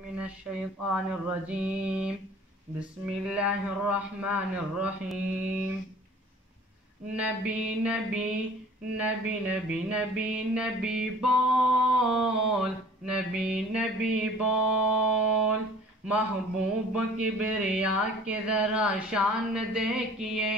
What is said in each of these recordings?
من الشیطان الرجیم بسم اللہ الرحمن الرحیم نبی نبی نبی نبی نبی نبی بول نبی نبی بول محبوب کبریا کے ذرا شان دیکھیے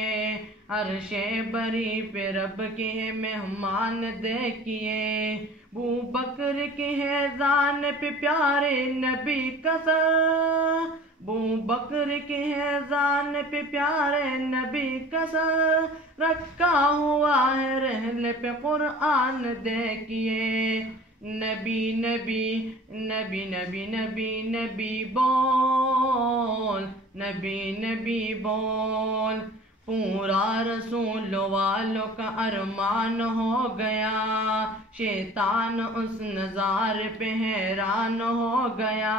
عرش بری پہ رب کے مہمان دیکھیے بو بکر کے حیضان پہ پیارے نبی کا سر بو بکر کے حیضان پہ پیارے نبی کا سر رکھا ہوا ہے رحل پہ قرآن دیکھیے نبی نبی نبی نبی نبی نبی بول نبی نبی بول پورا رسول والوں کا ارمان ہو گیا شیطان اس نظار پہ حیران ہو گیا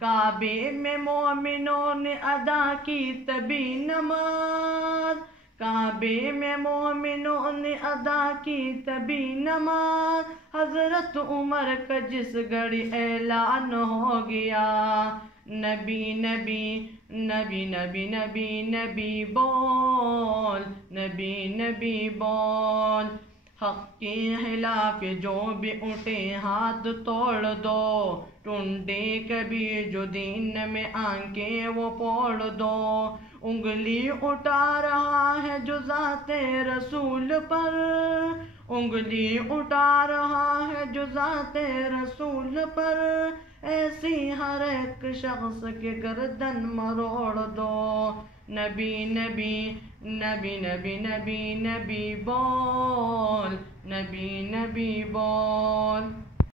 کعبے میں مومنوں نے ادا کی تبھی نماز کعبے میں مومنوں نے ادا کی تبھی نماز حضرت عمر کا جس گھڑی اعلان ہو گیا نبی نبی نبی نبی نبی نبی بول نبی نبی بول حق کے خلاف جو بھی اٹھے ہاتھ توڑ دو ٹنڈے کبھی جو دین میں آنکھیں وہ پھوڑ دو انگلی اٹھا رہا ہے جو ذات رسول پر انگلی اٹھا رہا ہے جو ذات رسول پر ایسی ہر ایک شخص کے گردن مروڑ دو نبی نبی نبی نبی نبی نبی بول نبی نبی بول